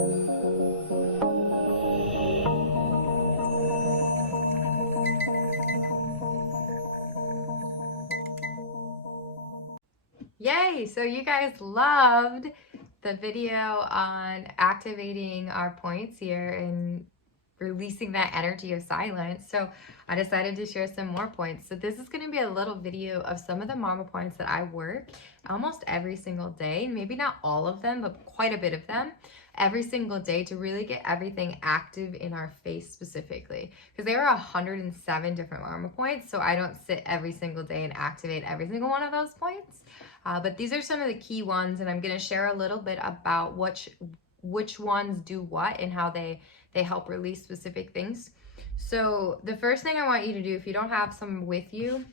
Yay! So you guys loved the video on activating our points here and releasing that energy of silence. So I decided to share some more points. So this is going to be a little video of some of the Marma points that I work almost every single day. Maybe not all of them, but quite a bit of them every single day to really get everything active in our face specifically. Because there are 107 different Marma points, so I don't sit every single day and activate every single one of those points. But these are some of the key ones, and I'm going to share a little bit about which ones do what and how they help release specific things. So the first thing I want you to do, if you don't have some with you,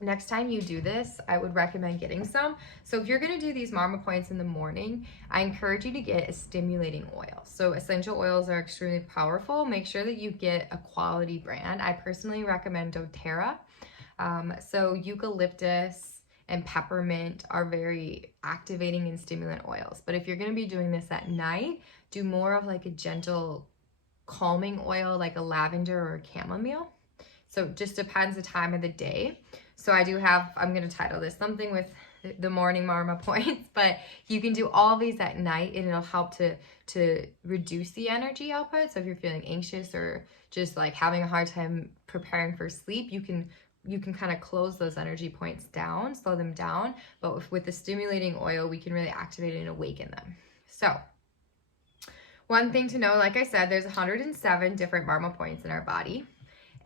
next time you do this, I would recommend getting some. So if you're going to do these Marma points in the morning, I encourage you to get a stimulating oil. So essential oils are extremely powerful. Make sure that you get a quality brand. I personally recommend doTERRA. So eucalyptus and peppermint are very activating and stimulant oils. But if you're going to be doing this at night, do more of like a gentle calming oil, like a lavender or a chamomile. So it just depends the time of the day. So I do have, I'm going to title this something with the morning Marma points, but you can do all these at night and it'll help to reduce the energy output. So if you're feeling anxious or just like having a hard time preparing for sleep, you can kind of close those energy points down, slow them down. But with the stimulating oil, we can really activate and awaken them. So one thing to know, like I said, there's 107 different Marma points in our body.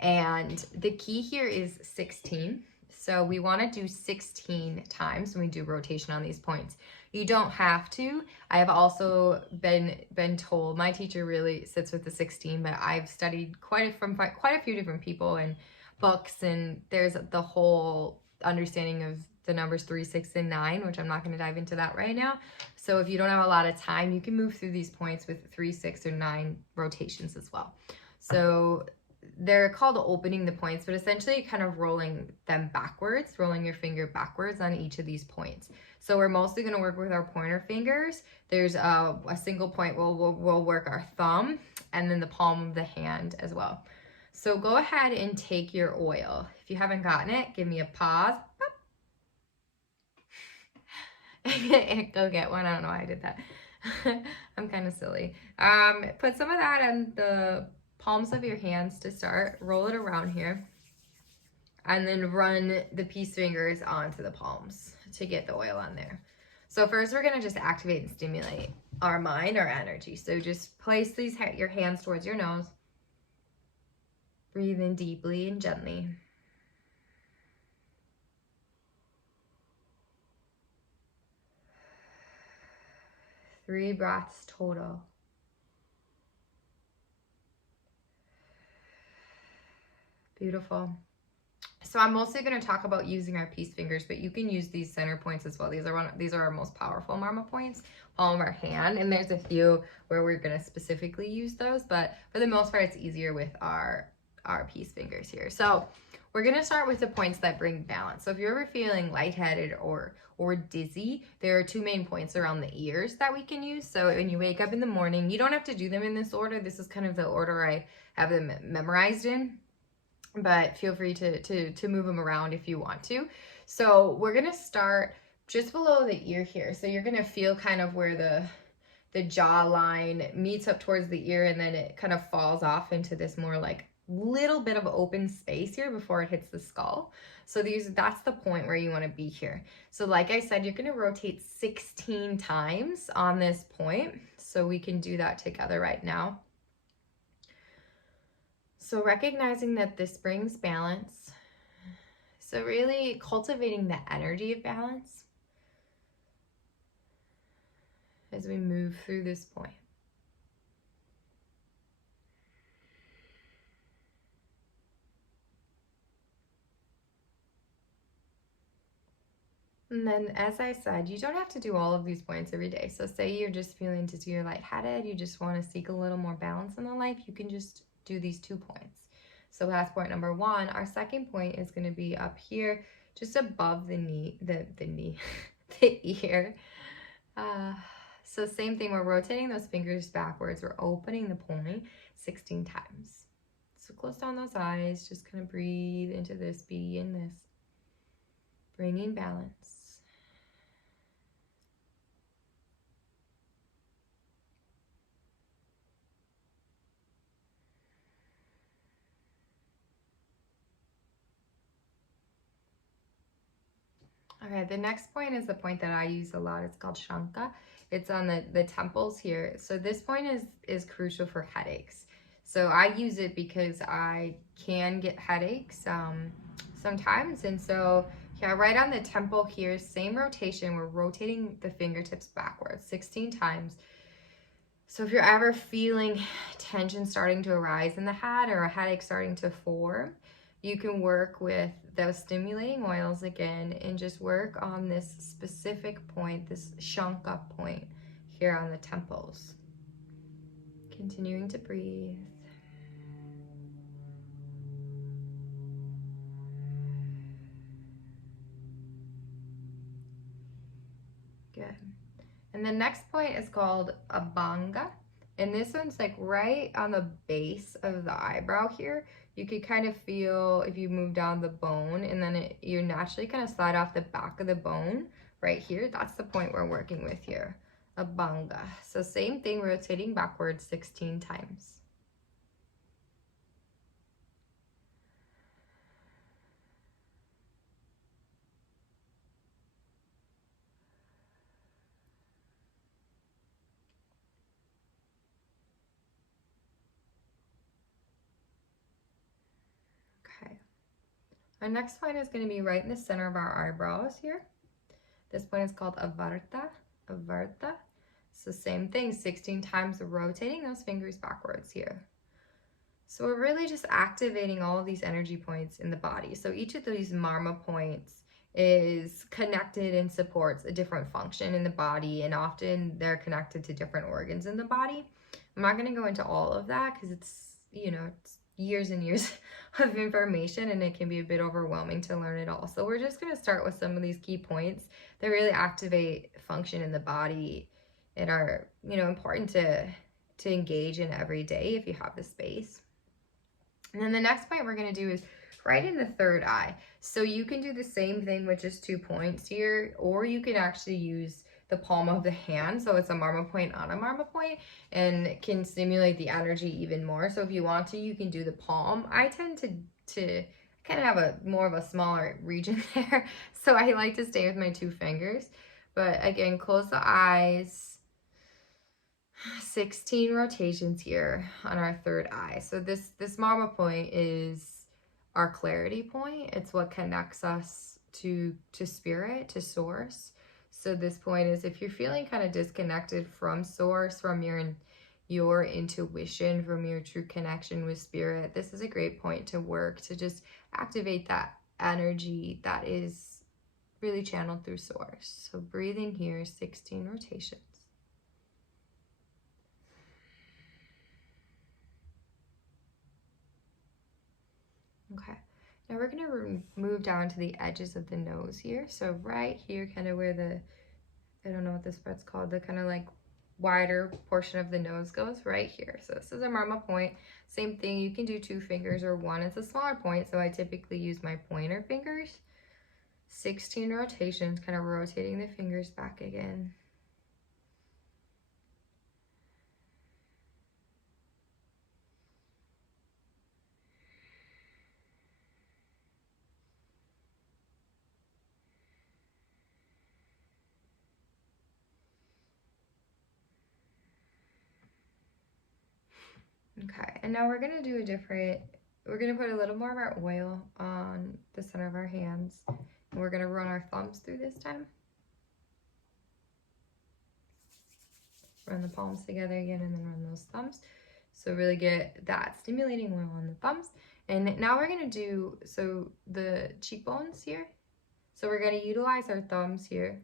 And the key here is 16. So we want to do 16 times when we do rotation on these points. You don't have to. I have also been told, my teacher really sits with the 16, but I've studied quite a few different people and books, and there's the whole understanding of the numbers 3, 6, and 9, which I'm not going to dive into that right now. So if you don't have a lot of time, you can move through these points with 3, 6, or 9 rotations as well. So they're called opening the points, but essentially kind of rolling them backwards, rolling your finger backwards on each of these points. So we're mostly going to work with our pointer fingers. There's a single point we'll work our thumb and then the palm of the hand as well. So go ahead and take your oil. If you haven't gotten it, give me a pause. Go get one. I don't know why I did that. I'm kind of silly. Put some of that on the palms of your hands to start. Roll it around here. And then run the peace fingers onto the palms to get the oil on there. So first we're going to just activate and stimulate our mind, our energy. So just place your hands towards your nose. Breathe in deeply and gently. Three breaths total. Beautiful. So I'm mostly going to talk about using our peace fingers, but you can use these center points as well. These are our most powerful Marma points, palm of our hand, and there's a few where we're going to specifically use those, but for the most part, it's easier with our peace fingers here. So we're going to start with the points that bring balance. So if you're ever feeling lightheaded or dizzy, there are 2 main points around the ears that we can use. So when you wake up in the morning, you don't have to do them in this order. This is kind of the order I have them memorized in, but feel free to move them around if you want to. So we're going to start just below the ear here. So you're going to feel kind of where the jawline meets up towards the ear, and then it kind of falls off into this more like little bit of open space here before it hits the skull. So that's the point where you want to be here. So like I said, you're going to rotate 16 times on this point. So we can do that together right now. So recognizing that this brings balance. So really cultivating the energy of balance as we move through this point. And then, as I said, you don't have to do all of these points every day. So say you're just feeling dizzy or lightheaded, you just want to seek a little more balance in the life, you can just do these 2 points. So that's point number 1. Our second point is going to be up here, just above the knee, the ear. So same thing, we're rotating those fingers backwards. We're opening the point 16 times. So close down those eyes, just kind of breathe into this, be in this. Bringing balance. Okay, the next point is the point that I use a lot. It's called Shanka. It's on the temples here. So this point is crucial for headaches. So I use it because I can get headaches sometimes. And so, yeah, right on the temple here, same rotation. We're rotating the fingertips backwards 16 times. So if you're ever feeling tension starting to arise in the head or a headache starting to form, you can work with those stimulating oils again and just work on this specific point, this Shanka point here on the temples. Continuing to breathe. Good. And the next point is called Abhanga. And this one's like right on the base of the eyebrow here. You could kind of feel if you move down the bone and then you naturally kind of slide off the back of the bone right here. That's the point we're working with here. Abhanga. So same thing, rotating backwards 16 times. Okay. Our next point is going to be right in the center of our eyebrows here. This point is called Avarta. Avarta. So same thing, 16 times rotating those fingers backwards here. So we're really just activating all of these energy points in the body. So each of these Marma points is connected and supports a different function in the body, and often they're connected to different organs in the body. I'm not going to go into all of that because it's, it's years and years of information and it can be a bit overwhelming to learn it all. So we're just going to start with some of these key points that really activate function in the body and are, important to engage in every day if you have the space. And then the next point we're going to do is right in the third eye. So you can do the same thing with just 2 points here, or you can actually use the palm of the hand. So it's a Marma point on a Marma point and can stimulate the energy even more. So if you want to, you can do the palm. I tend to kind of have more of a smaller region there. So I like to stay with my 2 fingers. But again, close the eyes. 16 rotations here on our third eye. So this Marma point is our clarity point. It's what connects us to spirit, to source. So this point is if you're feeling kind of disconnected from source, from your intuition, from your true connection with spirit, this is a great point to work to just activate that energy that is really channeled through source. So breathing here, 16 rotations. Okay, now we're going to move down to the edges of the nose here. So right here, kind of where I don't know what this part's called, the kind of like wider portion of the nose goes right here. So this is a Marma point. Same thing, you can do 2 fingers or 1. It's a smaller point, so I typically use my pointer fingers. 16 rotations, kind of rotating the fingers back again. Okay, and now we're going to do we're going to put a little more of our oil on the center of our hands. And we're going to run our thumbs through this time. Run the palms together again and then run those thumbs. So really get that stimulating oil on the thumbs. And now we're going to do, the cheekbones here. So we're going to utilize our thumbs here.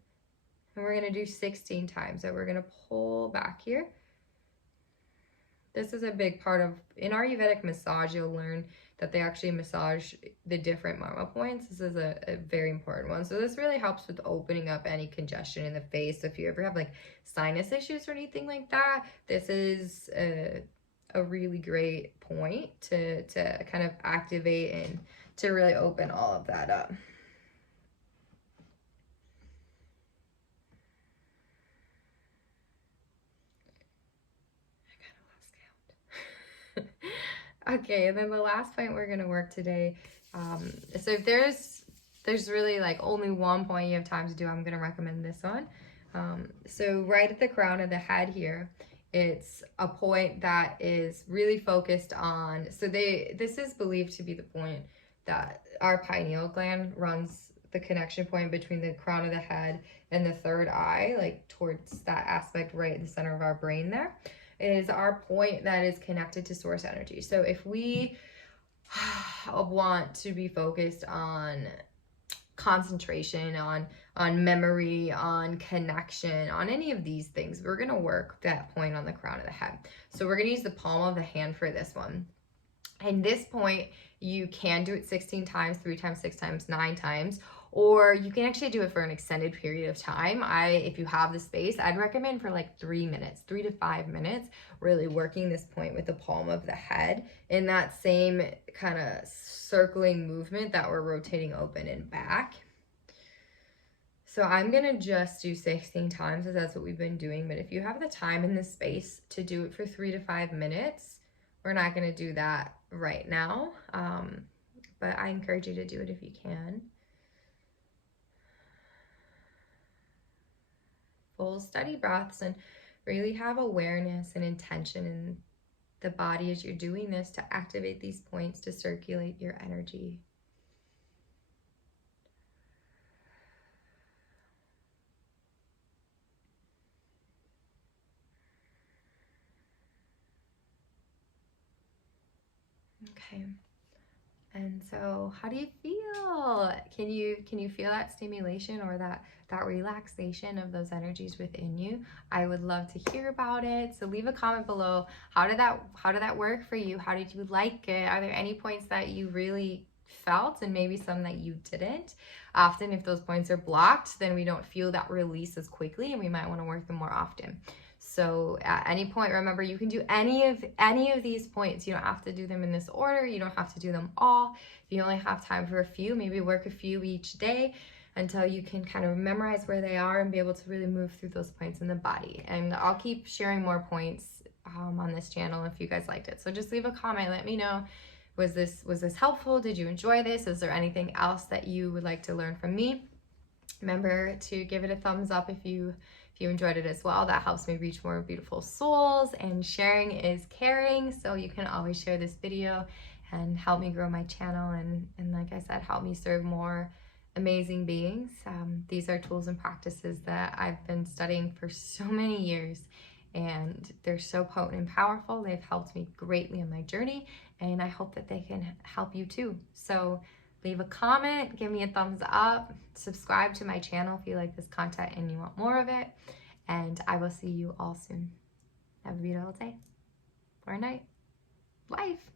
And we're going to do 16 times. So we're going to pull back here. This is a big part of, in Ayurvedic massage, you'll learn that they actually massage the different Marma points. This is a very important one. So this really helps with opening up any congestion in the face. If you ever have like sinus issues or anything like that, this is a really great point to kind of activate and to really open all of that up. Okay, and then the last point we're going to work today, so if there's really like only one point you have time to do, I'm going to recommend this one. So right at the crown of the head here, it's a point that is really focused on, so this is believed to be the point that our pineal gland runs the connection point between the crown of the head and the third eye, like towards that aspect right in the center of our brain there, is our point that is connected to source energy. So if we want to be focused on concentration, on memory, on connection, on any of these things, we're going to work that point on the crown of the head. So we're going to use the palm of the hand for this one. And this point, you can do it 16 times, 3 times, 6 times, 9 times, or you can actually do it for an extended period of time. If you have the space, I'd recommend for like 3 minutes, 3 to 5 minutes, really working this point with the palm of the head in that same kind of circling movement that we're rotating open and back. So I'm going to just do 16 times because that's what we've been doing. But if you have the time and the space to do it for 3 to 5 minutes, we're not going to do that right now. But I encourage you to do it if you can. Full steady breaths and really have awareness and intention in the body as you're doing this to activate these points to circulate your energy. Okay. And so how do you feel? Can you feel that stimulation or that relaxation of those energies within you? I would love to hear about it. So leave a comment below. How did that work for you? How did you like it? Are there any points that you really felt and maybe some that you didn't? Often if those points are blocked, then we don't feel that release as quickly and we might want to work them more often. So at any point, remember, you can do any of these points. You don't have to do them in this order. You don't have to do them all. If you only have time for a few, maybe work a few each day until you can kind of memorize where they are and be able to really move through those points in the body. And I'll keep sharing more points on this channel if you guys liked it. So just leave a comment. Let me know, was this helpful? Did you enjoy this? Is there anything else that you would like to learn from me? Remember to give it a thumbs up if you enjoyed it as well. That helps me reach more beautiful souls, and sharing is caring. So you can always share this video and help me grow my channel and like I said, help me serve more amazing beings. These are tools and practices that I've been studying for so many years, and they're so potent and powerful. They've helped me greatly in my journey, and I hope that they can help you too. So leave a comment, give me a thumbs up, subscribe to my channel if you like this content and you want more of it, and I will see you all soon. Have a beautiful day or night. Life.